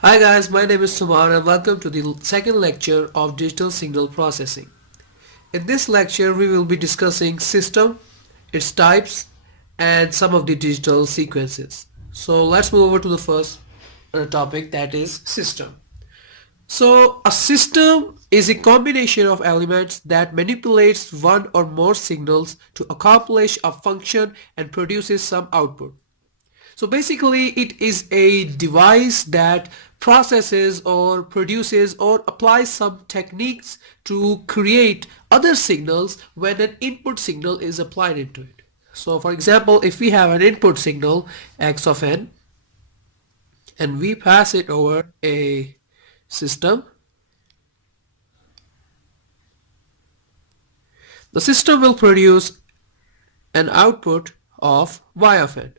Hi guys, my name is Sumar and welcome to the second lecture of digital signal processing. In this lecture we will be discussing system, its types and some of the digital sequences. So let's move over to the first topic, that is system. So a system is a combination of elements that manipulates one or more signals to accomplish a function and produces some output. So basically it is a device that processes or produces or applies some techniques to create other signals when an input signal is applied into it. So for example, if we have an input signal x of n and we pass it over a system, the system will produce an output of y of n.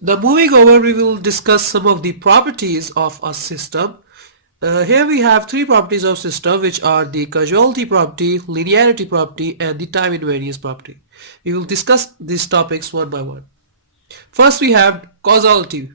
Now moving over, we will discuss some of the properties of a system. Here we have three properties of system, which are the causality property, linearity property and the time invariance property. We will discuss these topics one by one. First we have causality.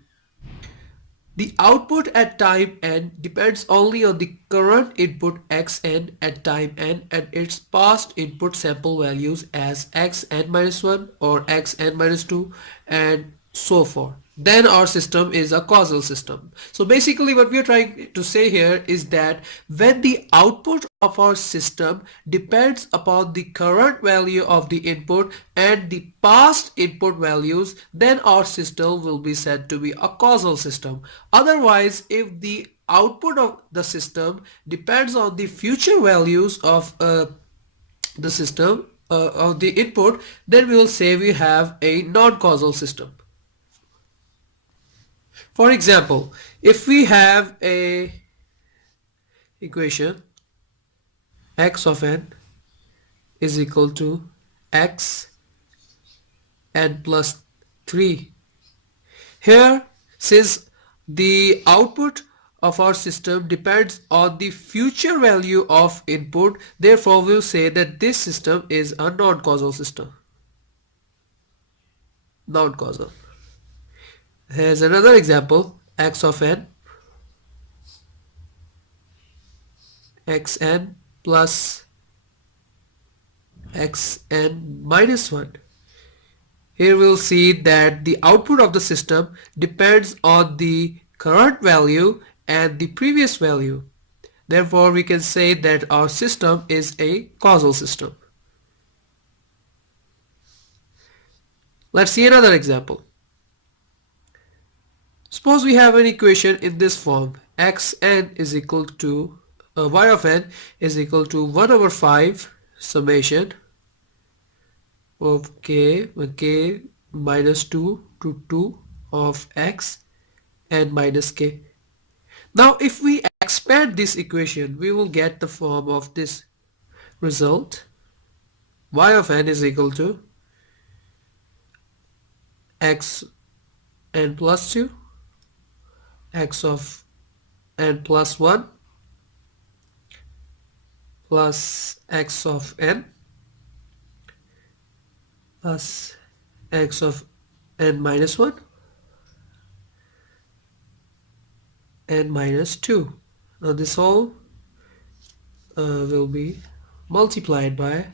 The output at time n depends only on the current input xn at time n and its past input sample values as xn-1 or xn-2 and so forth. Then our system is a causal system. So basically what we are trying to say here is that when the output of our system depends upon the current value of the input and the past input values, then our system will be said to be a causal system. Otherwise, if the output of the system depends on the future values of the system of the input, then we will say we have a non-causal system. For example, if we have a equation x of n is equal to x n plus 3. Here, since the output of our system depends on the future value of input, therefore we'll say that this system is a non-causal system. Non-causal. Here's another example, x of n, xn plus xn minus 1. Here we'll see that the output of the system depends on the current value and the previous value. Therefore, we can say that our system is a causal system. Let's see another example. Suppose we have an equation in this form, xn is equal to y of n is equal to 1 over 5 summation of k minus 2 to 2 of x and minus k. Now if we expand this equation, we will get the form of this result. Y of n is equal to x n plus 2, x of n plus 1 plus x of n plus x of n minus 1 and minus 2. Now this all will be multiplied by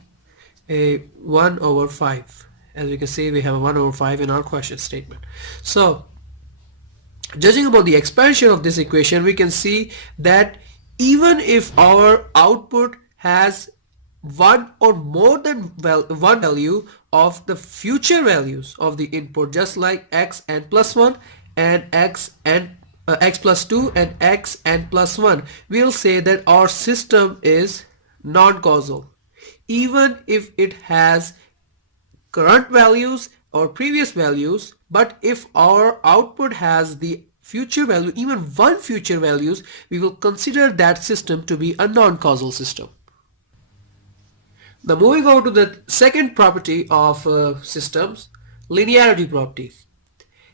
a 1 over 5. As you can see, we have a 1 over 5 in our question statement. So judging about the expansion of this equation, we can see that even if our output has one or more than one value of the future values of the input, just like x n plus 1 and x plus 2 and x n plus 1, we'll say that our system is non-causal even if it has current values or previous values. But if our output has the future value, even one future values, we will consider that system to be a non-causal system. Now moving on to the second property of systems, linearity property.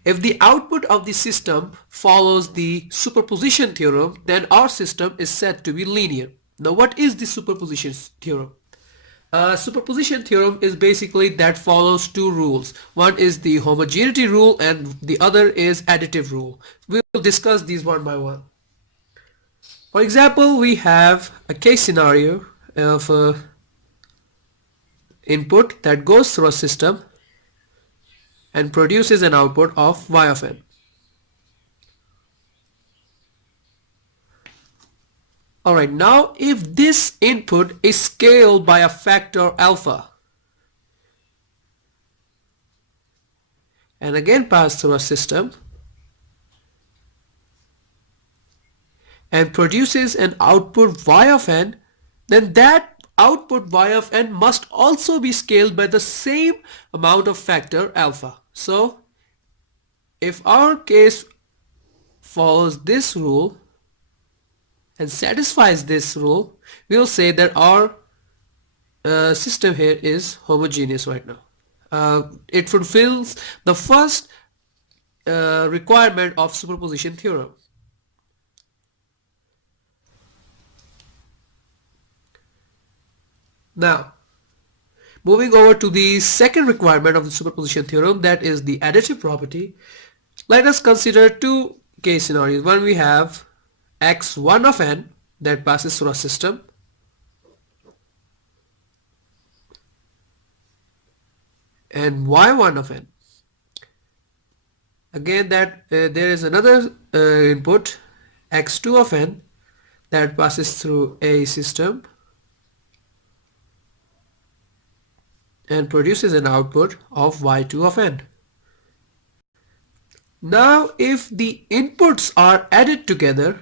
If the output of the system follows the superposition theorem, then our system is said to be linear. Now what is the superposition theorem? Superposition theorem is basically that follows two rules. One is the homogeneity rule and the other is additive rule. We'll discuss these one by one. For example, we have a case scenario of input that goes through a system and produces an output of y of n. Alright, now if this input is scaled by a factor alpha and again passed through a system and produces an output y of n, then that output y of n must also be scaled by the same amount of factor alpha. So if our case follows this rule and satisfies this rule, we'll say that our system here is homogeneous right now. It fulfills the first requirement of superposition theorem. Now, moving over to the second requirement of the superposition theorem, that is the additive property. Let us consider two case scenarios. One, we have x1 of n that passes through a system, and y1 of n. Again, that there is another input x2 of n that passes through a system and produces an output of y2 of n. Now if the inputs are added together,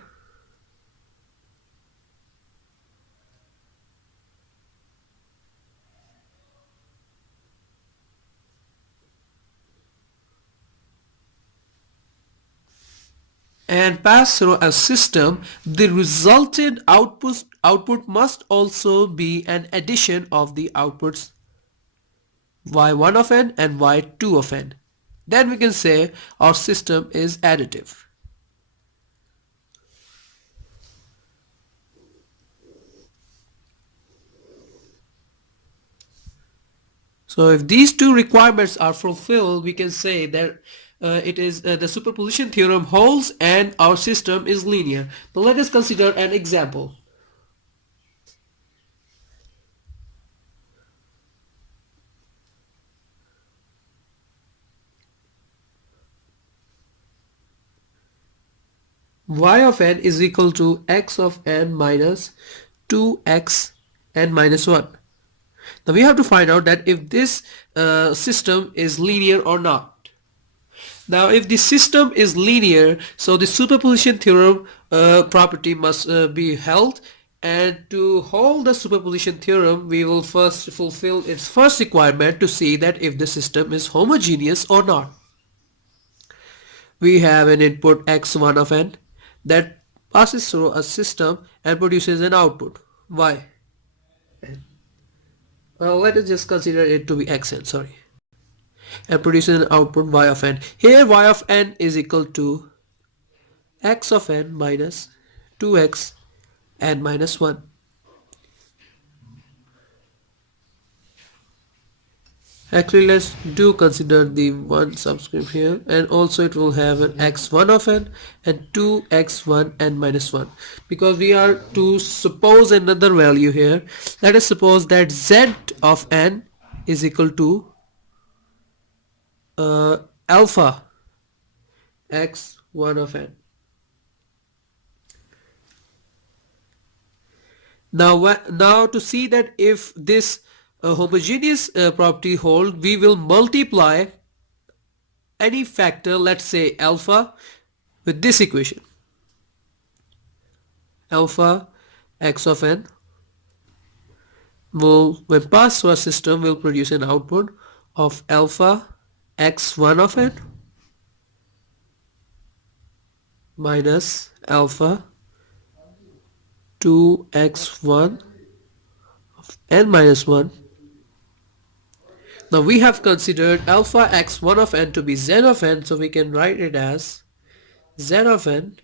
and pass through a system, the resulted output must also be an addition of the outputs y1 of n and y2 of n. Then we can say our system is additive. So if these two requirements are fulfilled, we can say that the superposition theorem holds and our system is linear. But let us consider an example. Y of n is equal to x of n minus 2x n minus 1. Now we have to find out that if this system is linear or not. Now if the system is linear, so the superposition theorem property must be held, and to hold the superposition theorem we will first fulfill its first requirement to see that if the system is homogeneous or not. We have an input x1 of n that passes through a system and produces an output y. Well, let us just consider it to be xn, sorry, and produces an output y of n. Here y of n is equal to x of n minus 2x n minus 1. Actually, let's do consider the one subscript here, and also it will have an x1 of n and 2x1 n minus 1. Because we are to suppose another value here, let us suppose that z of n is equal to alpha x1 of n. Now to see that if this homogeneous property hold, we will multiply any factor, let's say alpha, with this equation. Alpha x of n will, when passed through a system, will produce an output of alpha x1 of n minus alpha 2x1 of n minus 1. Now we have considered alpha x1 of n to be z of n, so we can write it as z of n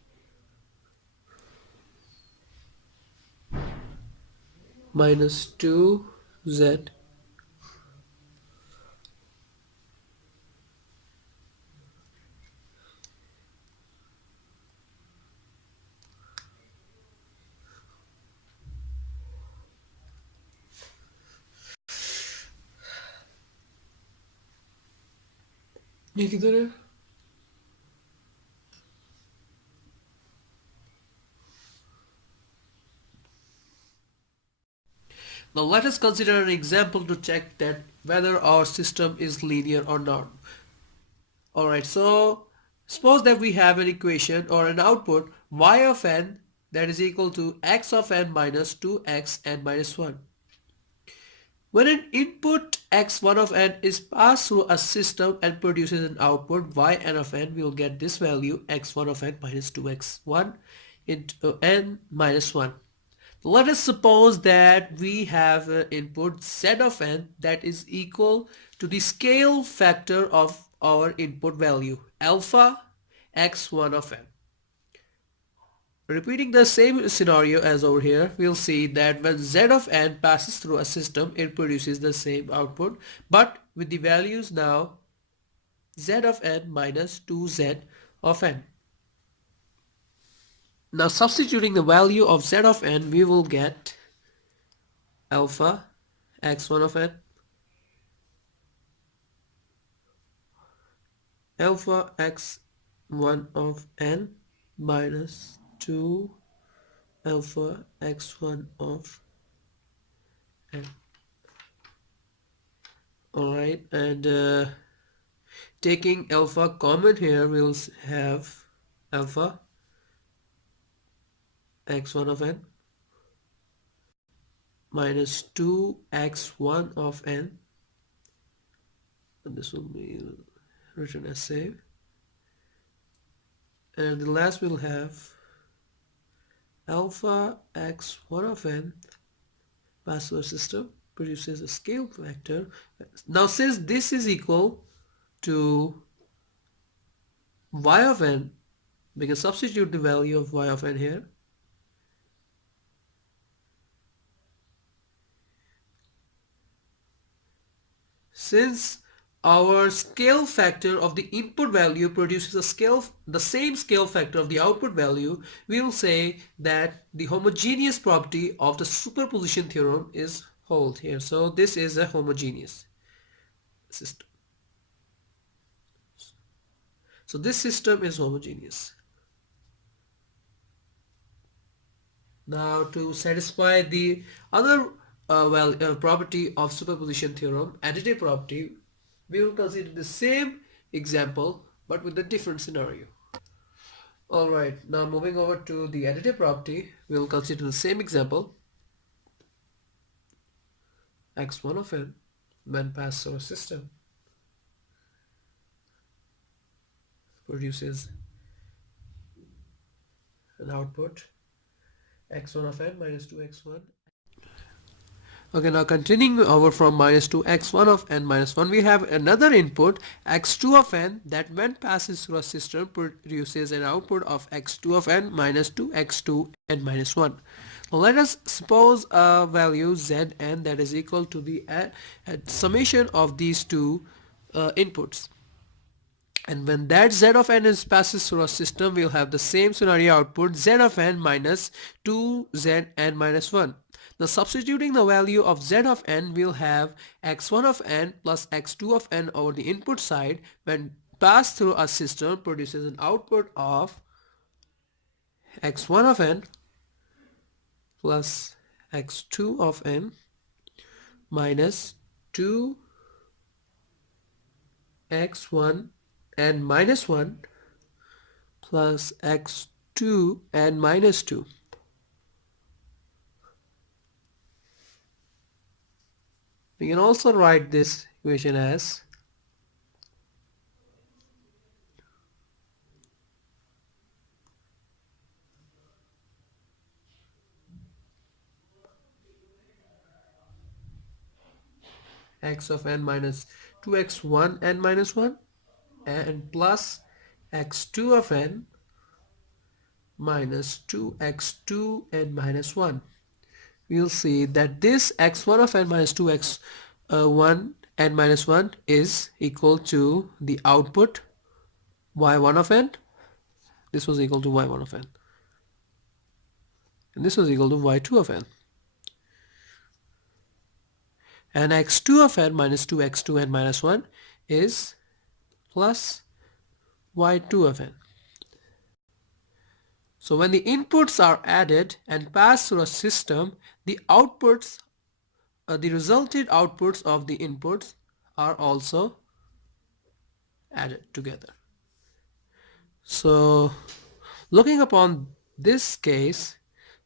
minus 2 Z. ये किधर है? Now let us consider an example to check that whether our system is linear or not. Alright, so suppose that we have an equation or an output y of n that is equal to x of n minus 2x n minus 1. When an input x1 of n is passed through a system and produces an output yn of n, we will get this value x1 of n minus 2x1 into n minus 1. Let us suppose that we have an input z of n that is equal to the scale factor of our input value alpha x1 of n. Repeating the same scenario as over here, we'll see that when z of n passes through a system, it produces the same output, but with the values now z of n minus 2z of n. Now substituting the value of z of n, we will get alpha x1 of n, alpha x1 of n minus 2 alpha x1 of n. Alright, and taking alpha common here, we'll have alpha x1 of n minus 2x1 of n, and this will be written as same, and the last we'll have alpha x1 of n passed through a system produces a scale factor. Now since this is equal to y of n, we can substitute the value of y of n here. Since our scale factor of the input value produces the same scale factor of the output value, we will say that the homogeneous property of the superposition theorem is held here. So this is a homogeneous system. So this system is homogeneous. Now to satisfy the other property of superposition theorem, additive property, we will consider the same example but with a different scenario. Alright, now moving over to the additive property, we will consider the same example. x1 of n when passed through a system produces an output x1 of n minus 2x1. Okay, now continuing over from minus 2 x1 of n minus 1, we have another input x2 of n that when passes through a system produces an output of x2 of n minus 2 x2 n minus 1. Now let us suppose a value zn that is equal to the summation of these two inputs. And when that z of n is passes through a system, we'll have the same scenario output z of n minus 2z n minus 1. Now substituting the value of z of n, we'll have x1 of n plus x2 of n over the input side when passed through a system produces an output of x1 of n plus x2 of n minus 2 x1 n minus 1 plus x2 n minus 2. We can also write this equation as x of n minus 2x1 n minus 1 and plus x2 of n minus 2x2 n minus 1. we'll see that this x1 of n minus 2x1 n minus 1 is equal to the output y1 of n. This was equal to y1 of n, and this was equal to y2 of n, and x2 of n minus 2x2 n minus 1 is plus y2 of n. So when the inputs are added and passed through a system, the outputs, the resulted outputs of the inputs are also added together. So looking upon this case,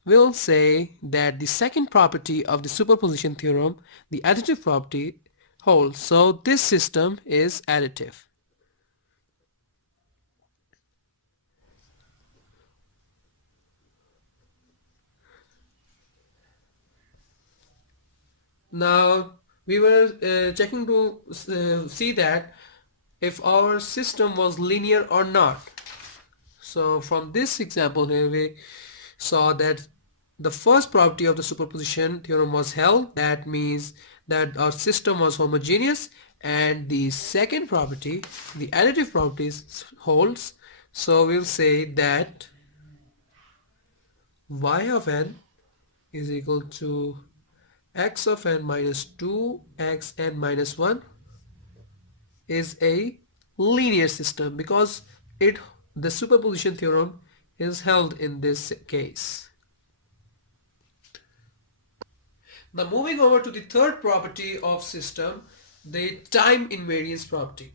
we'll say that the second property of the superposition theorem, the additive property, holds. So this system is additive. Now we were checking to see that if our system was linear or not. So from this example here we saw that the first property of the superposition theorem was held. That means that our system was homogeneous, and the second property, the additive properties, holds. So we'll say that y of n is equal to x of n minus 2x n minus 1 is a linear system because the superposition theorem is held in this case. Now moving over to the third property of system, the time invariance property.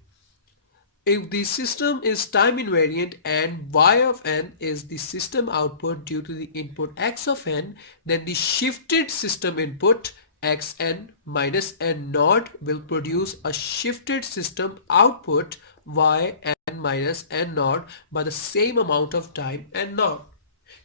If the system is time invariant and y of n is the system output due to the input x of n, then the shifted system input xn minus n naught will produce a shifted system output yn minus n naught by the same amount of time n naught.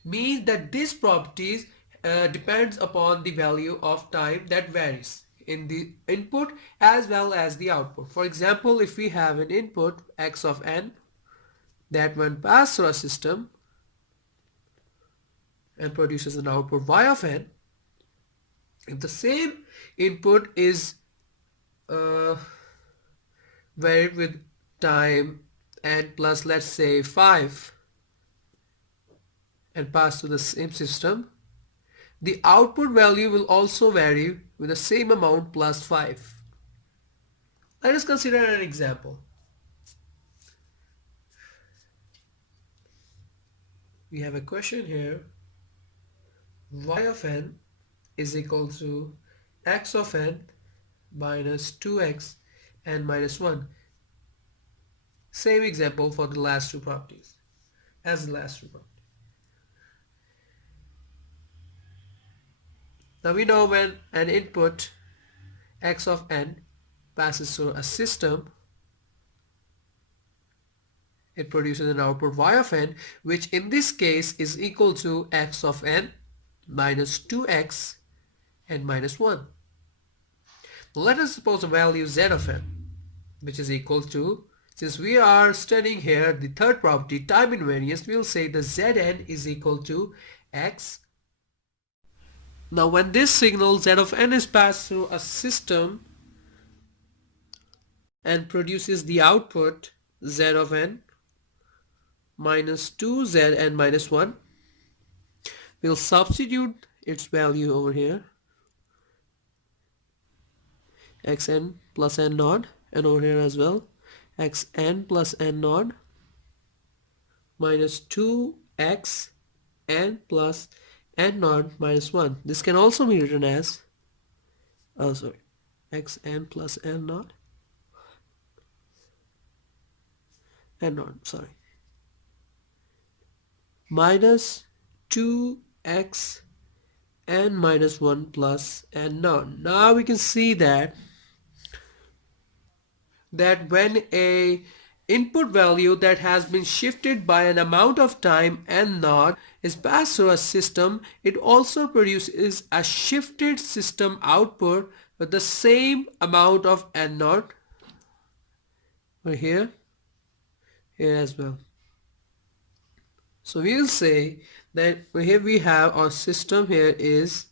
Means that this property depends upon the value of time that varies in the input as well as the output. For example, if we have an input x of n that when passed through a system and produces an output y of n, if the same input is varied with time n plus, let's say, 5 and passed to the same system, the output value will also vary with the same amount plus 5. Let us consider an example. We have a question here. Y of n is equal to x of n minus 2x and minus 1. Same example for the last two properties as the last two properties. Now we know when an input x of n passes through a system, it produces an output y of n, which in this case is equal to x of n minus 2x and minus 1. Let us suppose a value z of n, which is equal to, since we are studying here the third property, time invariance, we will say the zn is equal to x. Now when this signal z of n is passed through a system and produces the output z of n minus 2z and minus 1, we'll substitute its value over here, xn plus n naught, and over here as well xn plus n naught minus 2x n plus n naught minus 1. This can also be written as xn plus n naught minus 2x n minus 1 plus n naught. Now we can see that when a input value that has been shifted by an amount of time n naught is passed through a system, it also produces a shifted system output with the same amount of n naught here as well. So we will say that here we have our system here is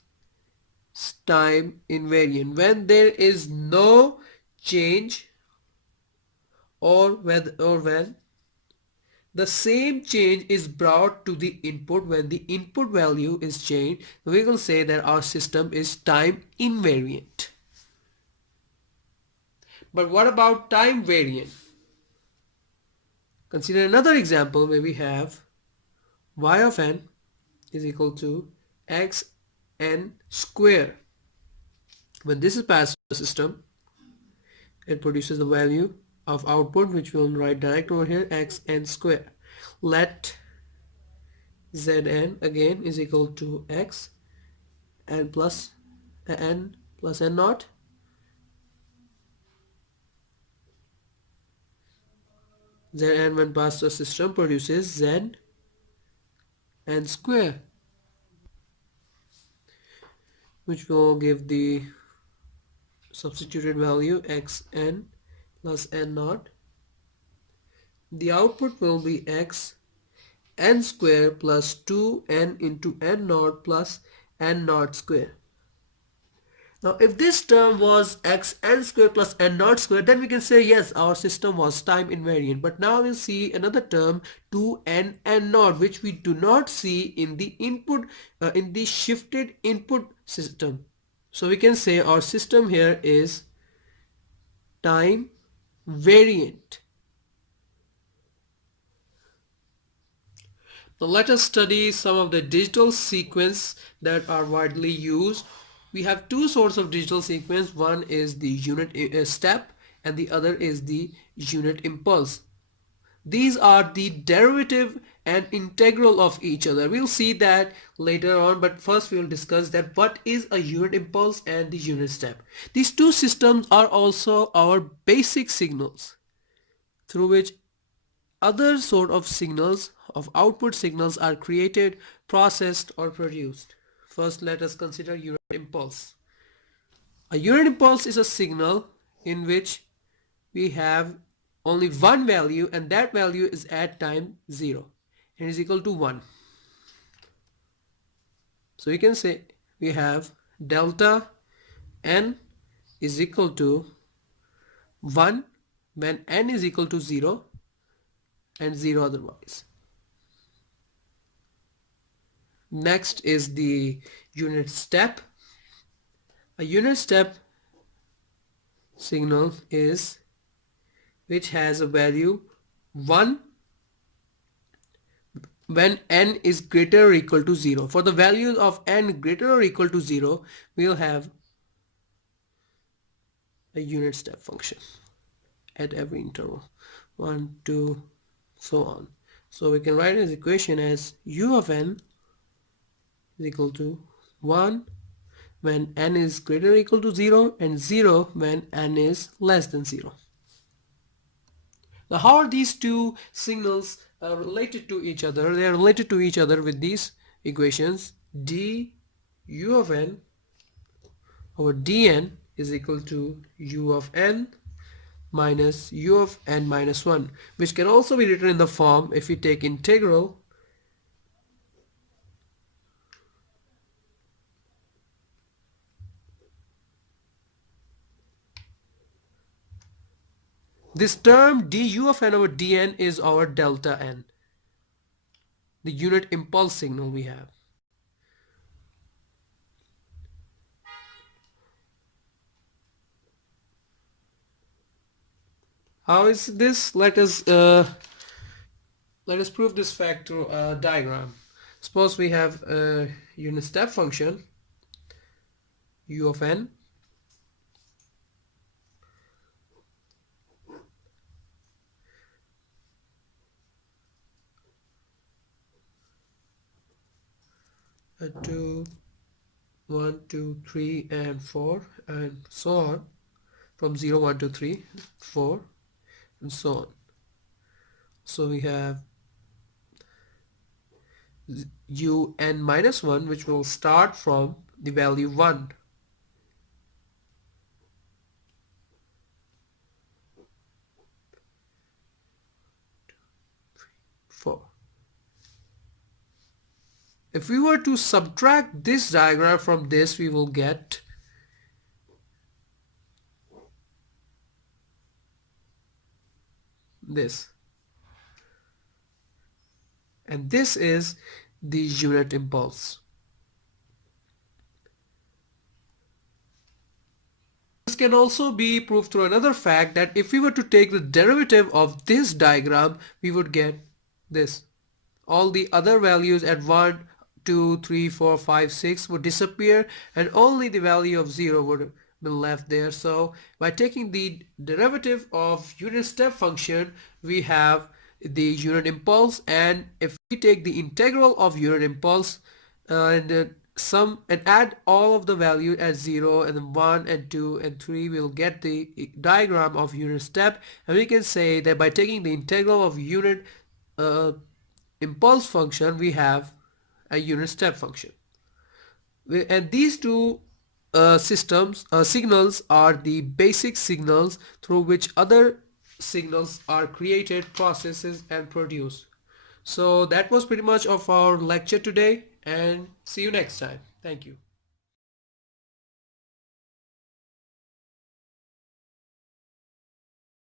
time invariant when there is no change, or when the same change is brought to the input. When the input value is changed, we will say that our system is time invariant. But what about time variant? Consider another example where we have y of n is equal to x n square. When this is passed to the system, it produces the value of output, which we will write direct over here, x n square. Let Zn again is equal to x n plus n naught. Zn when passed to the system produces Zn square, which will give the substituted value xn plus n naught. The output will be x n square plus 2n into n naught plus n naught square. Now if this term was x n square plus n naught square, then we can say yes, our system was time invariant. But now we'll see another term 2n n naught, which we do not see in the input, in the shifted input system. So we can say our system here is time variant. Now let us study some of the digital sequence that are widely used. We have two sorts of digital sequence. One is the unit step and the other is the unit impulse. These are the derivative and integral of each other. We'll see that later on, but first we will discuss that what is a unit impulse and the unit step. These two systems are also our basic signals through which other sort of signals, of output signals, are created, processed or produced. First let us consider unit impulse. A unit impulse is a signal in which we have only one value, and that value is at time 0 and is equal to 1. So we can say we have delta n is equal to 1 when n is equal to 0 and 0 otherwise. Next is the unit step. A unit step signal is which has a value 1 when n is greater or equal to 0. For the values of n greater or equal to 0, we'll have a unit step function at every interval, 1, 2, so on. So we can write this equation as u of n is equal to 1 when n is greater or equal to 0 and 0 when n is less than 0. Now how are these two signals related to each other? They are related to each other with these equations. d u of n over dn is equal to u of n minus u of n minus 1, which can also be written in the form, if we take integral this term du of n over dn is our delta n, the unit impulse signal we have. How is this? Let us prove this fact through a diagram. Suppose we have a unit step function u of n a 2, 1, 2, 3 and 4 and so on, from 0, 1, 2, 3, 4 and so on. So we have u n minus 1, which will start from the value 1. if we were to subtract this diagram from this, we will get this. And this is the unit impulse. This can also be proved through another fact, that if we were to take the derivative of this diagram, we would get this. All the other values at 1, 2, 3, 4, 5, 6 would disappear, and only the value of 0 would be left there. So by taking the derivative of unit step function, we have the unit impulse, and if we take the integral of unit impulse and sum and add all of the value as 0 and then 1 and 2 and 3, we'll get the diagram of unit step, and we can say that by taking the integral of unit impulse function, we have a unit step function. And these two signals are the basic signals through which other signals are created, processes, and produced. So that was pretty much of our lecture today, and see you next time. Thank you.